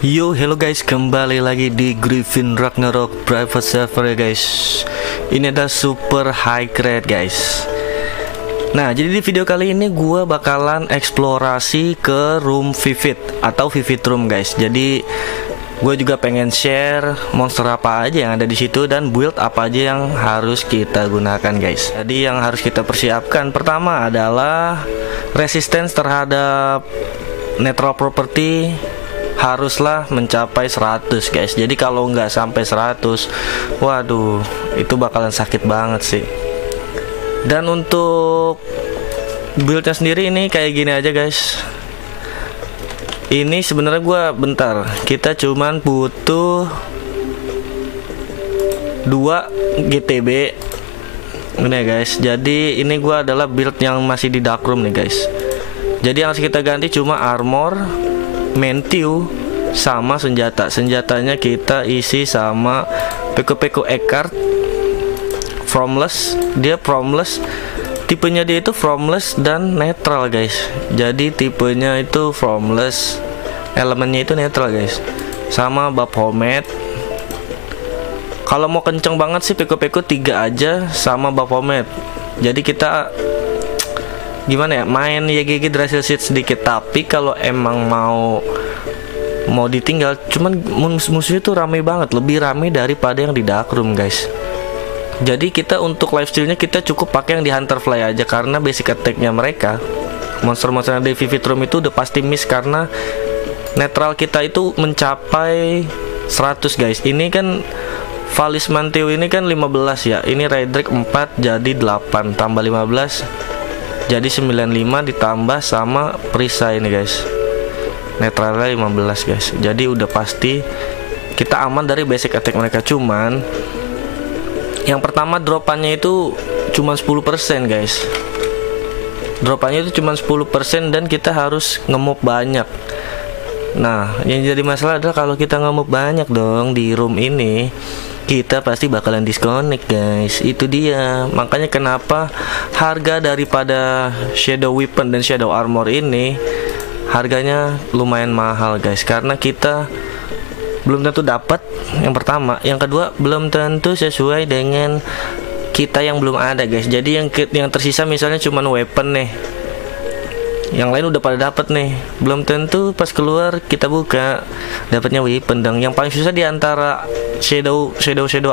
Yo, hello guys, kembali lagi di Griffin Ragnarok Private Server ya guys. Ini ada super high grade guys. Nah, jadi di video kali ini gua bakalan eksplorasi ke room Vivid atau Vivid Room guys. Jadi gue juga pengen share monster apa aja yang ada di situ dan build apa aja yang harus kita gunakan guys. Jadi yang harus kita persiapkan pertama adalah resistance terhadap natural property haruslah mencapai 100 guys. Jadi kalau nggak sampai 100, waduh, itu bakalan sakit banget sih. Dan untuk buildnya sendiri ini kayak gini aja guys. Ini sebenarnya bentar, kita cuman butuh 2 GTB ini ya guys. Jadi ini gua adalah build yang masih di darkroom nih guys. Jadi yang harus kita ganti cuma armor, Mentiu, sama senjatanya kita isi sama Peko Eckhart Formless. Dia Formless, tipenya dia itu Formless dan netral guys. Jadi tipenya itu Formless, elemennya itu netral guys. Sama Baphomet. Kalau mau kenceng banget sih Peko 3 aja sama Baphomet. Jadi kita gimana ya, main YGG Drasil Seed sedikit. Tapi kalau emang mau ditinggal, cuman musuhnya tuh rame banget, lebih rame daripada yang di darkroom guys. Jadi kita untuk lifestealnya kita cukup pakai yang di Hunterfly aja, karena basic attacknya mereka monster-monster yang di Vivid Room itu udah pasti miss karena netral kita itu mencapai 100 guys. Ini kan Valis Manteo ini kan 15 ya. Ini Raidrick 4 jadi 8 tambah 15 jadi 95 ditambah sama perisai ini guys. Netralnya 15 guys. Jadi udah pasti kita aman dari basic attack mereka. Cuman yang pertama dropannya itu cuma 10% guys. Dropannya itu cuma 10% dan kita harus nge-move banyak. Nah, yang jadi masalah adalah kalau kita nge-move banyak dong di room ini, kita pasti bakalan disconnect guys. Itu dia. Makanya kenapa harga daripada Shadow Weapon dan Shadow Armor ini harganya lumayan mahal guys, karena kita belum tentu dapat yang pertama, yang kedua belum tentu sesuai dengan kita yang belum ada guys. Jadi yang tersisa misalnya cuman weapon nih, yang lain udah pada dapat nih, belum tentu pas keluar kita buka dapatnya weapon dong. Yang paling susah di antara shadow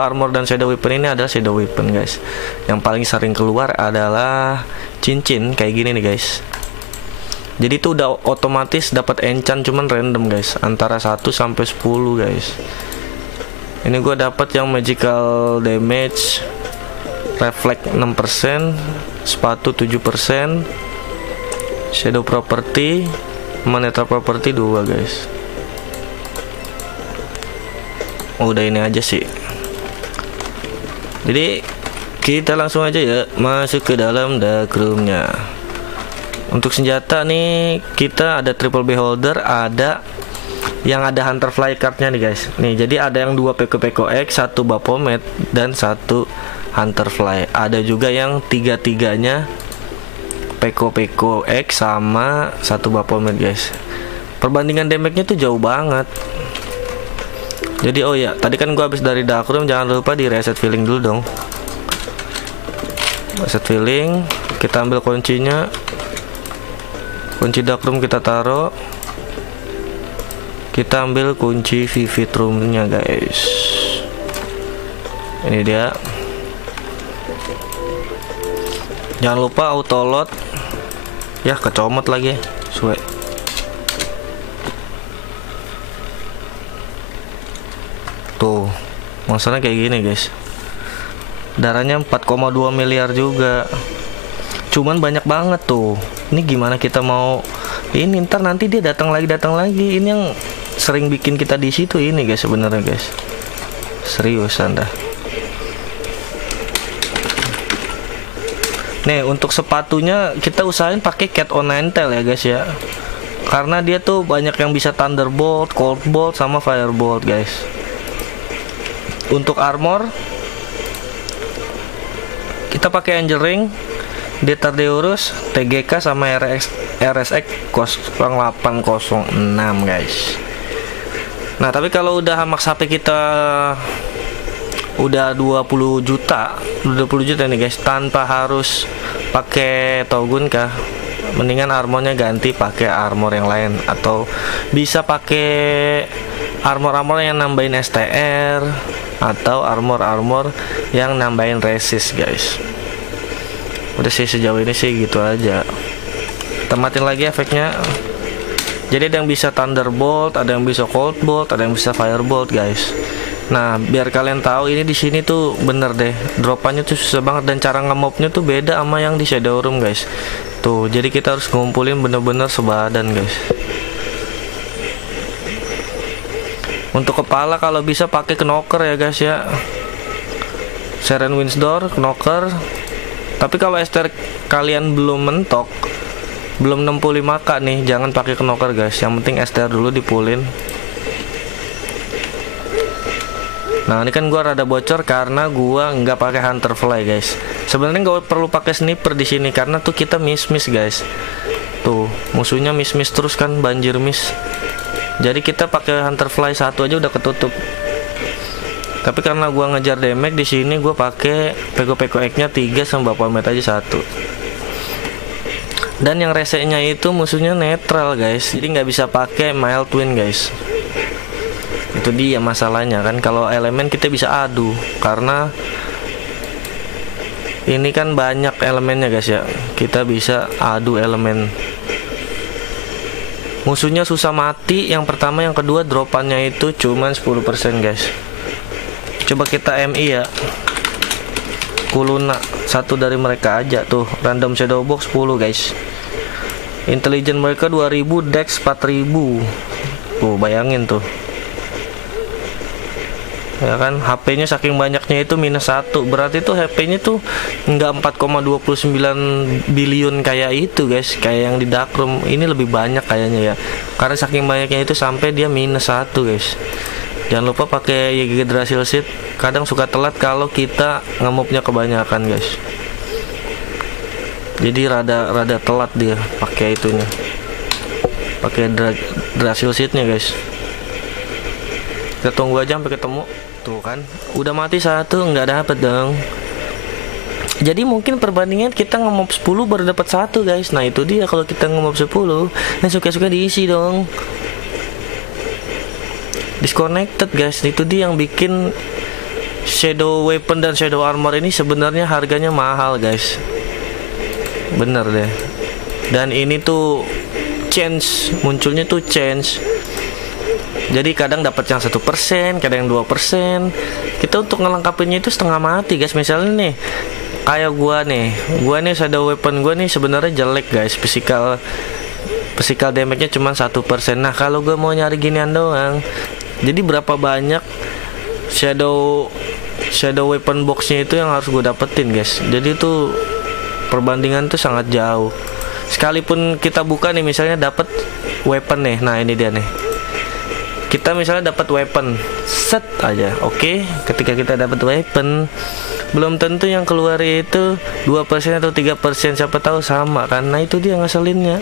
armor dan shadow weapon ini adalah shadow weapon guys. Yang paling sering keluar adalah cincin kayak gini nih guys. Jadi itu udah otomatis dapat enchant, cuman random guys, antara 1 sampai 10 guys. Ini gue dapat yang magical damage, reflect 6%, sepatu 7%, shadow property, netral property 2 guys. Udah ini aja sih. Jadi kita langsung aja ya masuk ke dalam darkroomnya. Untuk senjata nih kita ada triple beholder, ada yang ada Hunterfly cardnya nih guys. Nih jadi ada yang 2 Peko X, 1 Baphomet dan 1 Hunterfly. Ada juga yang 3-3-nya Peko X sama 1 Baphomet guys. Perbandingan damage-nya tuh jauh banget. Jadi oh ya, tadi kan gua habis dari darkroom, jangan lupa di reset feeling dulu dong. Reset feeling, kita ambil kuncinya. Kunci darkroom kita taruh. Kita ambil kunci Vivid Room-nya guys. Ini dia. Jangan lupa auto load. Ya kecomot lagi suwe. Tuh monsternya kayak gini guys. Darahnya 4,2 miliar juga. Cuman banyak banget tuh. Ini gimana kita mau ini, ntar nanti dia datang lagi. Ini yang sering bikin kita di situ ini guys sebenarnya guys. Seriusan dah. Nih untuk sepatunya kita usahain pakai Cat O' Nine Tail ya guys ya. Karena dia tuh banyak yang bisa Thunderbolt, Cold Bolt sama Firebolt guys. Untuk armor kita pakai Angel Ring, Detardeurus, TGK sama RSX 0806 guys. Nah tapi kalau udah max HP kita udah 20 juta nih guys, tanpa harus pakai Togun kah, mendingan armornya ganti pakai armor yang lain, atau bisa pakai armor yang nambahin STR atau armor yang nambahin resist guys. Udah sih sejauh ini sih gitu aja. Tematin lagi efeknya. Jadi ada yang bisa Thunderbolt, ada yang bisa Cold Bolt, ada yang bisa Firebolt guys. Nah, biar kalian tahu ini di sini tuh bener deh, dropannya tuh susah banget dan cara nge-mobnya tuh beda sama yang di Shadow Room guys. Tuh, jadi kita harus ngumpulin bener-bener sebadan guys. Untuk kepala kalau bisa pakai knocker ya guys ya. Seren Windsor, knocker. Tapi kalau STR kalian belum mentok, belum 65k nih, jangan pakai knocker guys. Yang penting STR dulu dipulin. Nah ini kan gua rada bocor karena gua nggak pakai Hunter Fly guys. Sebenarnya nggak perlu pakai sniper di sini karena tuh kita miss guys. Tuh musuhnya miss terus kan, banjir miss. Jadi kita pakai Hunter Fly satu aja udah ketutup. Tapi karena gua ngejar damage di sini, gua pakai Peko Egg-nya 3 sama Baphomet aja 1. Dan yang reseknya itu musuhnya netral guys, jadi nggak bisa pakai Mild Twin guys. Itu dia masalahnya kan, kalau elemen kita bisa adu karena ini kan banyak elemennya guys ya, kita bisa adu elemen. Musuhnya susah mati, yang pertama, yang kedua dropannya itu cuman 10% guys. Coba kita MI ya, Kuluna satu dari mereka aja tuh, random shadow box 10 guys. Intelligence mereka 2000, dex 4000. Tuh bayangin tuh ya kan, HP-nya saking banyaknya itu -1, berarti tuh HP-nya tuh nggak 4,29 billion kayak itu guys, kayak yang di Dark Room. Ini lebih banyak kayaknya ya, karena saking banyaknya itu sampai dia -1 guys. Jangan lupa pakai Yggdrasil Seed, kadang suka telat kalau kita ngemobnya kebanyakan guys. Jadi rada telat dia pakai itunya, pakai Yggdrasil Seed-nya guys. Kita tunggu aja sampai ketemu. Tuh kan, udah mati satu, nggak dapet dong. Jadi mungkin perbandingan kita ngemob 10 baru dapat 1 guys. Nah itu dia, kalau kita ngemob 10, nah suka-suka diisi dong. Disconnected guys, itu dia yang bikin Shadow Weapon dan Shadow Armor ini sebenarnya harganya mahal guys. Bener deh. Dan ini tuh change, munculnya tuh change. Jadi kadang dapat yang 1%, kadang yang 2%. Kita untuk ngelengkapinnya itu setengah mati guys. Misalnya nih, kayak gua nih shadow weapon gua nih sebenarnya jelek guys. Physical damage-nya cuma 1%. Nah kalau gua mau nyari ginian doang, jadi berapa banyak shadow weapon box-nya itu yang harus gue dapetin guys. Jadi itu perbandingan tuh sangat jauh. Sekalipun kita buka nih, misalnya dapat weapon nih, nah ini dia nih. Kita misalnya dapat weapon set aja, oke. Ketika kita dapat weapon, belum tentu yang keluar itu 2% atau 3%, siapa tahu sama kan. Nah itu dia ngeselinnya.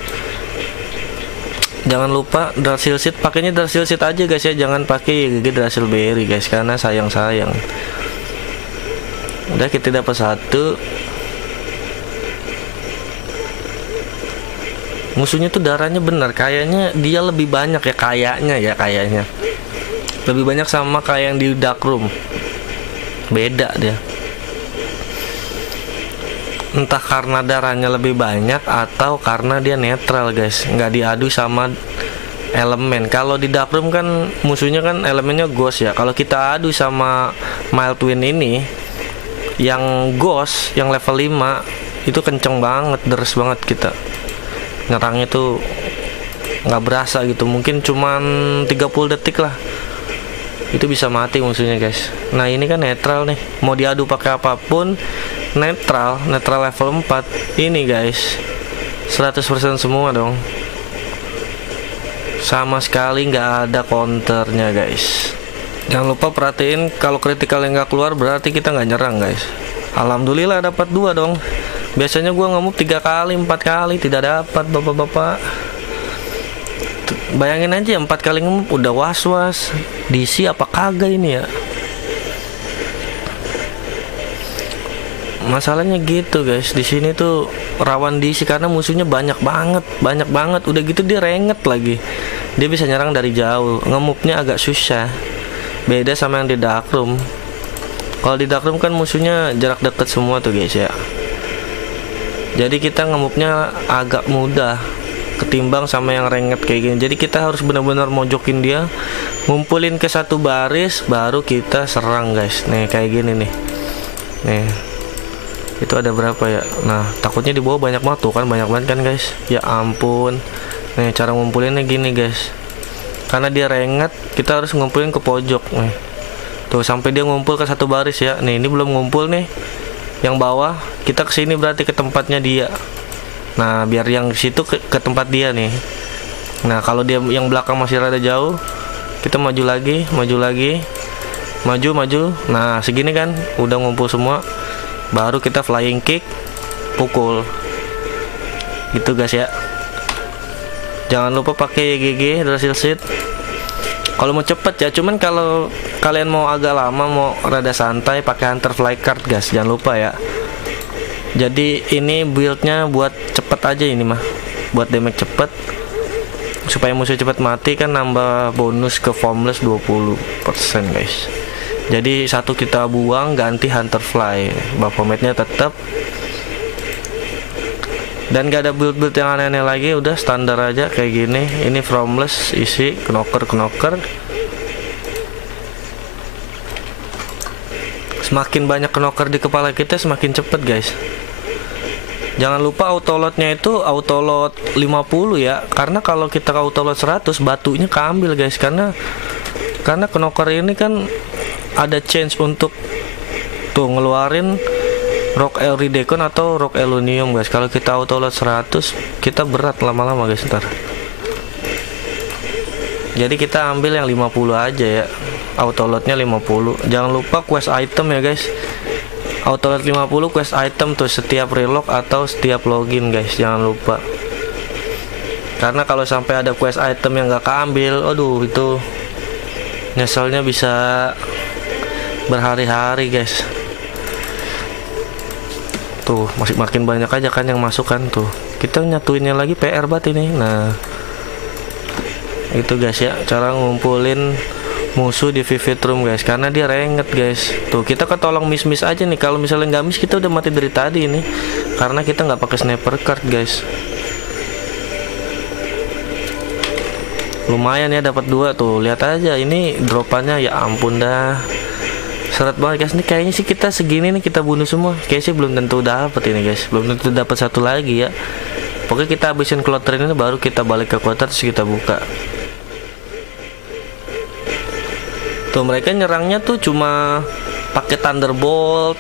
Jangan lupa Yggdrasil Seed, pakainya Yggdrasil Seed aja guys ya, jangan pakai Yggdrasil Berry guys, karena sayang. Udah, kita dapat 1. Musuhnya tuh darahnya bener, kayaknya dia lebih banyak ya, kayaknya lebih banyak sama kayak yang di Dark Room. Beda dia, entah karena darahnya lebih banyak atau karena dia netral guys, nggak diadu sama elemen. Kalau di Dark Room kan musuhnya kan elemennya ghost ya. Kalau kita adu sama Mild Twin ini yang ghost, yang level 5 itu kenceng banget, deres banget, kita nyerangnya tuh nggak berasa gitu, mungkin cuman 30 detik lah itu bisa mati musuhnya guys. Nah ini kan netral nih, mau diadu pakai apapun netral level 4 ini guys, 100% semua dong, sama sekali nggak ada counternya guys. Jangan lupa perhatiin, kalau critical yang nggak keluar berarti kita nggak nyerang guys. Alhamdulillah dapat 2 dong. Biasanya gua ngemuk 3 kali 4 kali tidak dapat bapak-bapak. Bayangin aja 4 kali ngemop udah was-was diisi apa kagak ini ya. Masalahnya gitu guys, di sini tuh rawan diisi karena musuhnya banyak banget. Udah gitu dia renget lagi, dia bisa nyerang dari jauh. Ngemupnya agak susah, beda sama yang di dark room. Kalau di dark room kan musuhnya jarak deket semua tuh guys ya, jadi kita ngemupnya agak mudah ketimbang sama yang renget kayak gini. Jadi kita harus benar-benar mojokin dia, ngumpulin ke satu baris, baru kita serang guys. Nih kayak gini nih. Nih itu ada berapa ya? Nah takutnya di bawah banyak banget tuh kan, banyak banget kan guys. Ya ampun. Nih cara ngumpulinnya gini guys, karena dia renget kita harus ngumpulin ke pojok nih. Tuh sampai dia ngumpul ke satu baris ya. Nih ini belum ngumpul nih yang bawah, kita kesini berarti ke tempatnya dia. Nah biar yang situ ke tempat dia nih. Nah kalau dia yang belakang masih rada jauh, kita maju lagi. Nah segini kan udah ngumpul semua, baru kita flying kick, pukul gitu guys ya. Jangan lupa pakai YGG Drasil Seed kalau mau cepet ya. Cuman kalau kalian mau agak lama, mau rada santai, pakai Hunter Fly Card guys, jangan lupa ya. Jadi ini buildnya buat cepet aja ini mah, buat damage cepet supaya musuh cepet mati kan, nambah bonus ke Formless 20% guys. Jadi satu kita buang ganti Hunter Fly, Baphomet-nya tetap. Dan gak ada build-build yang aneh-aneh lagi, udah standar aja kayak gini. Ini Formless isi knocker. Semakin banyak knocker di kepala kita semakin cepet guys. Jangan lupa autolotnya itu autolot 50 ya, karena kalau kita autolot 100 batunya keambil guys. Karena knocker ini kan ada chance untuk tuh ngeluarin Rock Elridecon atau Rock Elunium guys. Kalau kita autolot 100 kita berat lama-lama guys ntar. Jadi kita ambil yang 50 aja ya, autolotnya 50. Jangan lupa quest item ya guys, autolot 50 quest item tuh setiap reload atau setiap login guys, jangan lupa. Karena kalau sampai ada quest item yang gak keambil, aduh itu nyeselnya bisa berhari-hari guys. Tuh masih makin banyak aja kan yang masuk kan. Tuh kita nyatuinnya lagi PR banget ini. Nah itu guys ya, cara ngumpulin musuh di Vivid Room guys, karena dia renget guys. Tuh kita ketolong miss aja nih. Kalau misalnya nggak miss kita udah mati dari tadi ini, karena kita nggak pakai sniper card guys. Lumayan ya dapat 2 tuh, lihat aja ini dropannya, ya ampun dah seret banget guys. Ini kayaknya sih kita segini nih kita bunuh semua, kayaknya sih belum tentu dapat ini guys, belum tentu dapat satu lagi ya. Pokoknya kita habisin kloter ini baru kita balik ke kota terus kita buka. Tuh mereka nyerangnya tuh cuma pakai Thunderbolt,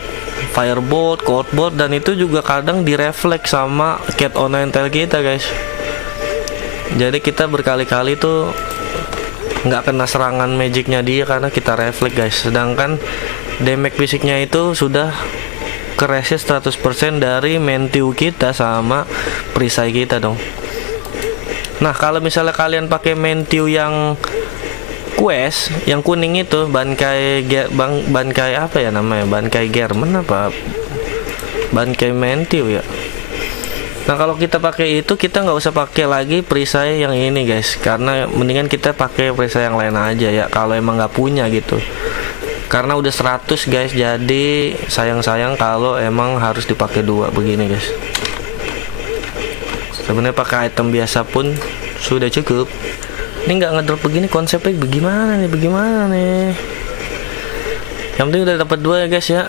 Firebolt, Coldbolt, dan itu juga kadang direfleks sama Cat Online Tail kita guys. Jadi kita berkali-kali tuh nggak kena serangan magicnya dia karena kita refleks guys. Sedangkan damage fisiknya itu sudah ke resist 100% dari Mentiu kita sama perisai kita dong. Nah kalau misalnya kalian pakai Mentiu yang quest yang kuning itu, Bankai apa ya namanya, Bankai German apa Bankai Mentiu ya. Nah kalau kita pakai itu kita nggak usah pakai lagi perisai yang ini guys, karena mendingan kita pakai perisai yang lain aja ya kalau emang nggak punya gitu. Karena udah 100 guys, jadi sayang kalau emang harus dipakai 2 begini guys. Sebenarnya pakai item biasa pun sudah cukup. Ini nggak ngedrop begini konsepnya bagaimana nih? Yang penting udah dapat 2 ya guys ya.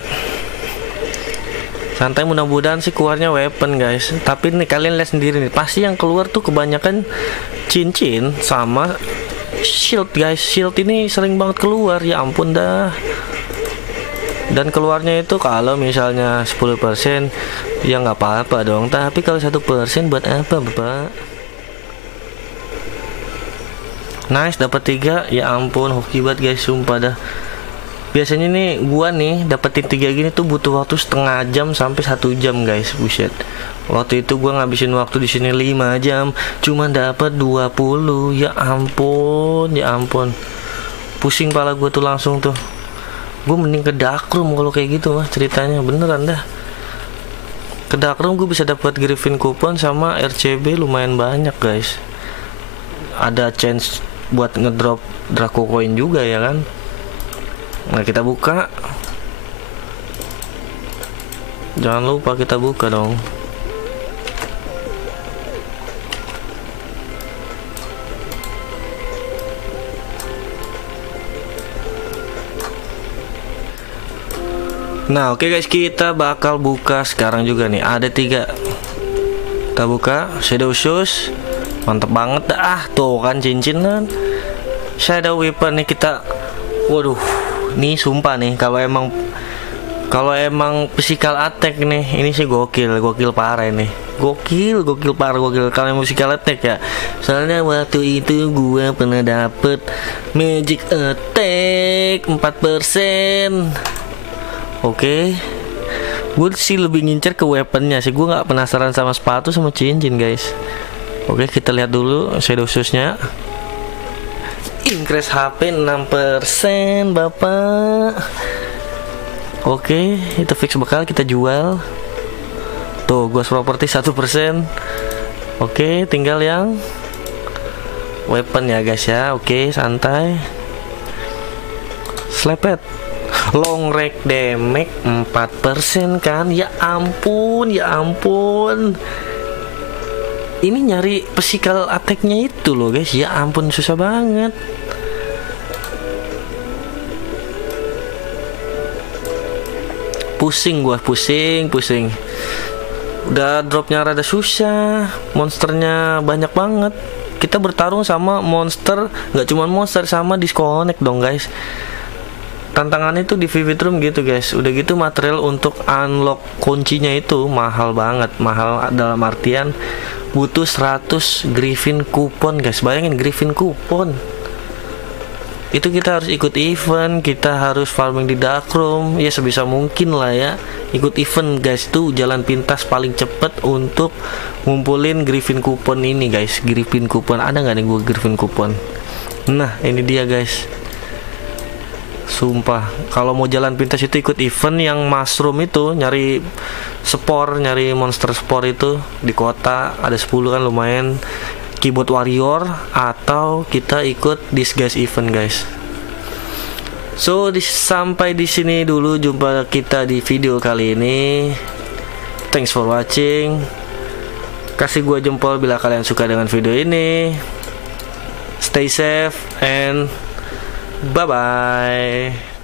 Santai, mudah-mudahan sih keluarnya weapon guys. Tapi nih kalian lihat sendiri nih, pasti yang keluar tuh kebanyakan cincin sama shield guys. Shield ini sering banget keluar, ya ampun dah. Dan keluarnya itu kalau misalnya 10% ya nggak apa-apa dong. Tapi kalau 1% buat apa bapak? Nice dapat 3, ya ampun hoki banget guys, sumpah dah. Biasanya nih gua nih dapetin 3 gini tuh butuh waktu setengah jam sampai 1 jam guys, buset. Waktu itu gua ngabisin waktu di sini 5 jam, cuma dapat 20. Ya ampun, ya ampun. Pusing pala gua tuh langsung tuh. Gua mending ke Darkroom kalau kayak gitu mah ceritanya, beneran dah. Ke Darkroom gua bisa dapat Griffin Coupon sama RCB lumayan banyak guys. Ada chance buat ngedrop Draco Coin juga ya kan. Nah kita buka, jangan lupa kita buka dong. Nah oke guys, kita bakal buka sekarang juga nih. Ada 3. Kita buka Shadow Shoes, mantep banget dah. Tuh kan cincinnya Shadow Weapon nih kita. Waduh, nih sumpah nih kalau emang physical attack nih, ini sih gokil parah ini. Gokil parah. Kalau yang physical attack ya. Soalnya waktu itu gua pernah dapet magic attack 4%. Oke. Gue sih lebih ngincer ke weaponnya sih. Gue nggak penasaran sama sepatu sama cincin guys. Oke, kita lihat dulu Shadow Shoes-nya. Increase HP 6% bapak. Oke, itu fix bakal kita jual. Tuh Ghost Property 1%. Oke, tinggal yang weapon ya guys ya. Oke, santai. Slepet long range damage 4% kan. Ya ampun. Ini nyari physical attack-nya itu loh guys. Ya ampun, susah banget. Pusing. Udah dropnya rada susah. Monsternya banyak banget. Kita bertarung sama monster, nggak cuma monster, sama disconnect dong guys. Tantangannya itu di Vivid Room gitu guys. Udah gitu material untuk unlock kuncinya itu mahal banget. Mahal dalam artian butuh 100 Griffin Coupon guys. Bayangin Griffin Coupon. Itu kita harus ikut event, kita harus farming di Darkroom. Ya sebisa mungkin lah ya. Ikut event guys, itu jalan pintas paling cepet untuk ngumpulin Griffin Coupon ini guys. Griffin Coupon, ada nggak nih gue Griffin Coupon? Nah ini dia guys. Sumpah, kalau mau jalan pintas itu ikut event yang mushroom itu, nyari spore, nyari monster spore itu di kota ada 10 kan lumayan. Keyboard warrior, atau kita ikut disguise event guys. So sampai di sini dulu jumpa kita di video kali ini. Thanks for watching. Kasih gua jempol bila kalian suka dengan video ini. Stay safe and bye bye.